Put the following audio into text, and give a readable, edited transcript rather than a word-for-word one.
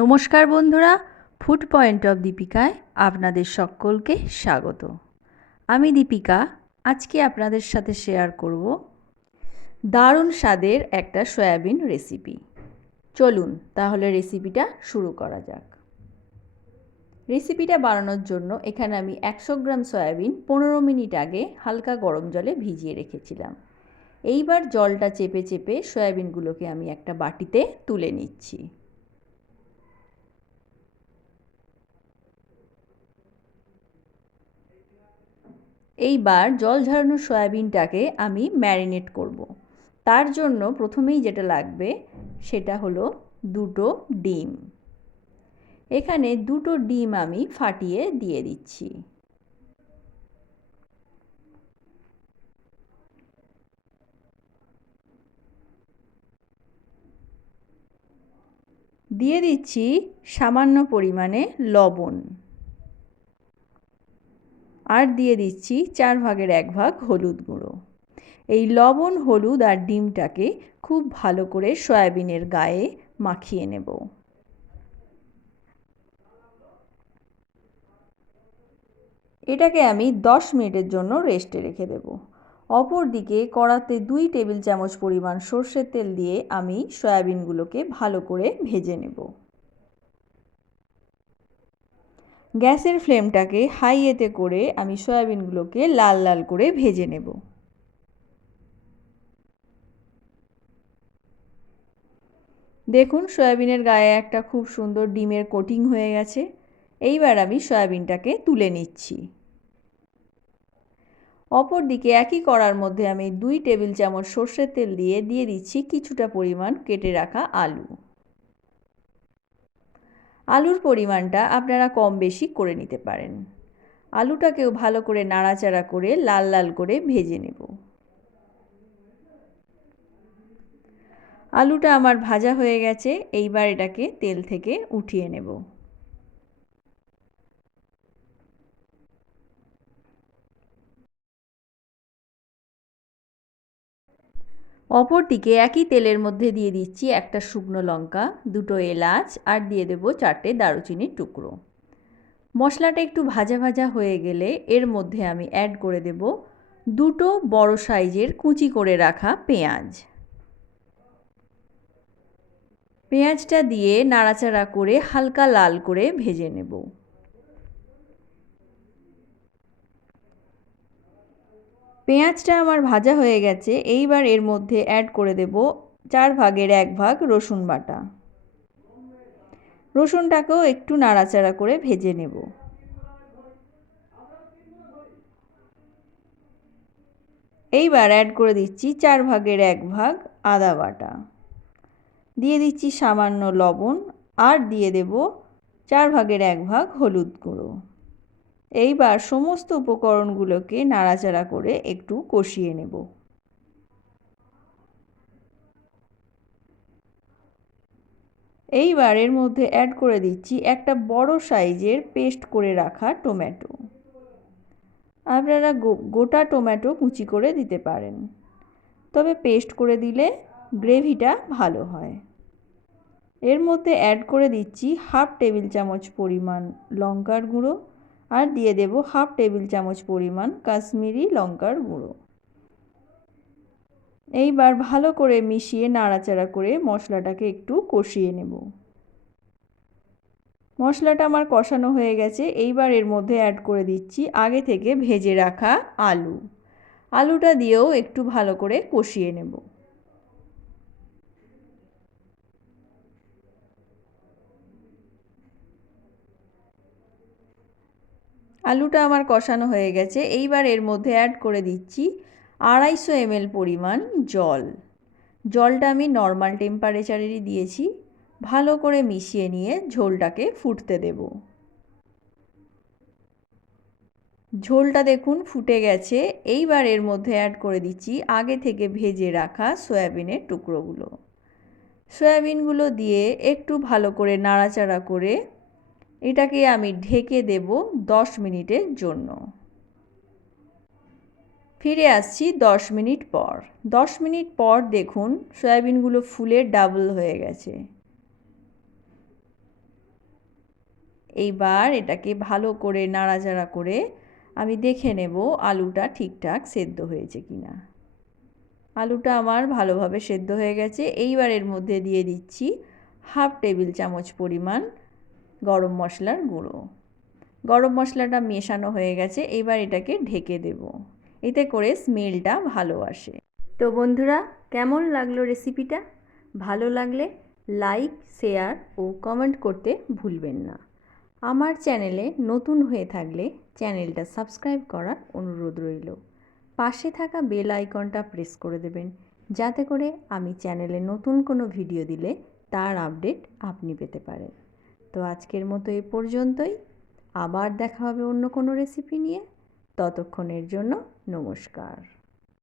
নমস্কার বন্ধুরা, food point of দীপিকায় আপনাদের সকলকে স্বাগত। আমি দীপিকা। আজকে আপনাদের সাথে শেয়ার করব দারুণ স্বাদের একটা সয়াবিন রেসিপি। চলুন তাহলে রেসিপিটা শুরু করা যাক। রেসিপিটা বানানোর জন্য এখানে আমি 100 গ্রাম সয়াবিন 15 মিনিট আগে হালকা গরম জলে ভিজিয়ে রেখেছিলাম। এইবার জলটা চেপে চেপে সয়াবিনগুলোকে আমি একটা বাটিতে তুলে নিচ্ছি। এইবার জল ঝরানো সয়াবিনটাকে আমি ম্যারিনেট করব। তার জন্য প্রথমেই যেটা লাগবে সেটা হলো দুটো ডিম। এখানে দুটো ডিম আমি ফাটিয়ে দিয়ে দিচ্ছি। দিয়ে দিচ্ছি সামান্য পরিমাণে লবণ, আর দিয়ে দিচ্ছি 4 ভাগের 1 ভাগ হলুদ গুঁড়ো। এই লবণ, হলুদ আর ডিমটাকে খুব ভালো করে সয়াবিনের গায়ে মাখিয়ে নেব। এটাকে আমি 10 মিনিটের জন্য রেস্টে রেখে দেব। অপর দিকে কড়াতে 2 টেবিল চামচ পরিমাণ সর্ষের তেল দিয়ে আমি সয়াবিনগুলোকে ভালো করে ভেজে নেব। গ্যাসের ফ্লেমটাকে হাইতে করে আমি সয়াবিনগুলোকে লাল লাল করে ভেজে নেব। দেখুন সয়াবিনের গায়ে একটা খুব সুন্দর ডিমের কোটিং হয়ে গেছে। এইবার আমি সয়াবিনটাকে তুলে নিচ্ছি। অপর দিকে একই কড়ার মধ্যে আমি 2 টেবিল চামচ সর্ষের তেল দিয়ে দিচ্ছি কিছুটা পরিমাণ কেটে রাখা আলু। আলুর পরিমাণটা আপনারা কম বেশি করে নিতে পারেন। আলুটাকেও ভালো করে নাড়াচাড়া করে লাল লাল করে ভেজে নেব। আলুটা আমার ভাজা হয়ে গেছে। এইবার এটাকে তেল থেকে উঠিয়ে নেব। অপর দিকে একই তেলের মধ্যে দিয়ে দিচ্ছি একটা শুকনো লঙ্কা, দুটো এলাচ আর দিয়ে দেবো 4টে দারুচিনির টুকরো। মশলাটা একটু ভাজা ভাজা হয়ে গেলে এর মধ্যে আমি অ্যাড করে দেব দুটো বড় সাইজের কুচি করে রাখা পেঁয়াজ। পেঁয়াজটা দিয়ে নাড়াচাড়া করে হালকা লাল করে ভেজে নেব। পেঁয়াজটা আমার ভাজা হয়ে গেছে। এইবার এর মধ্যে অ্যাড করে দেব 4 ভাগের 1 ভাগ রসুন বাটা। রসুনটাকেও একটু নাড়াচাড়া করে ভেজে নেব। এইবার অ্যাড করে দিচ্ছি 4 ভাগের 1 ভাগ আদা বাটা। দিয়ে দিচ্ছি সামান্য লবণ, আর দিয়ে দেব 4 ভাগের 1 ভাগ হলুদ গুঁড়ো। এইবার সমস্ত উপকরণগুলোকে নাড়াচাড়া করে একটু কষিয়ে নেব। এইবার এর মধ্যে অ্যাড করে দিচ্ছি একটা বড় সাইজের পেস্ট করে রাখা টমেটো। আপনারা গোটা টমেটো কুচি করে দিতে পারেন, তবে পেস্ট করে দিলে গ্রেভিটা ভালো হয়। এর মধ্যে অ্যাড করে দিচ্ছি হাফ টেবিল চামচ পরিমাণ লঙ্কার গুঁড়ো, আর দিয়ে দেব হাফ টেবিল চামচ পরিমাণ কাশ্মীরি লঙ্কার গুঁড়ো। এইবার ভালো করে মিশিয়ে নাড়াচাড়া করে মশলাটাকে একটু কষিয়ে নেব। মশলাটা আমার কষানো হয়ে গেছে। এইবার এর মধ্যে অ্যাড করে দিচ্ছি আগে থেকে ভেজে রাখা আলু। আলুটা দিয়েও একটু ভালো করে কষিয়ে নেব। আলুটা আমার কষানো হয়ে গেছে। এইবার এর মধ্যে অ্যাড করে দিচ্ছি 250 ml পরিমাণ জল। জলটা আমি নর্মাল টেম্পারেচারেরই দিয়েছি। ভালো করে মিশিয়ে নিয়ে ঝোলটাকে ফুটতে দেব। ঝোলটা দেখুন ফুটে গেছে। এইবার এর মধ্যে অ্যাড করে দিচ্ছি আগে থেকে ভেজে রাখা সয়াবিনের টুকরোগুলো। সয়াবিনগুলো দিয়ে একটু ভালো করে নাড়াচাড়া করে এটাকে আমি ঢেকে দেব 10 মিনিটের জন্য। ফিরে আসছি 10 মিনিট পর। 10 মিনিট পর দেখুন সয়াবিনগুলো ফুলে ডাবল হয়ে গেছে। এইবার এটাকে ভালো করে নাড়াচাড়া করে আমি দেখে নেব আলুটা ঠিকঠাক সেদ্ধ হয়েছে কিনা। আলুটা আমার ভালোভাবে সেদ্ধ হয়ে গেছে। এইবার এর মধ্যে দিয়ে দিচ্ছি 1/2 টেবিল চামচ পরিমাণ গরম মশলার গুঁড়ো। গরম মশলাটা মেশানো হয়ে গেছে, এবার এটাকে ঢেকে দেব, এতে করে স্মেলটা ভালো আসে। তো বন্ধুরা, কেমন লাগলো রেসিপিটা? ভালো লাগলে লাইক, শেয়ার ও কমেন্ট করতে ভুলবেন না। আমার চ্যানেলে নতুন হয়ে থাকলে চ্যানেলটা সাবস্ক্রাইব করার অনুরোধ রইল। পাশে থাকা বেল আইকনটা প্রেস করে দেবেন, যাতে করে আমি চ্যানেলে নতুন কোনো ভিডিও দিলে তার আপডেট আপনি পেতে পারেন। তো আজকের মতো এ পর্যন্তই। আবার দেখা হবে অন্য কোনো রেসিপি নিয়ে। ততক্ষণের জন্য নমস্কার।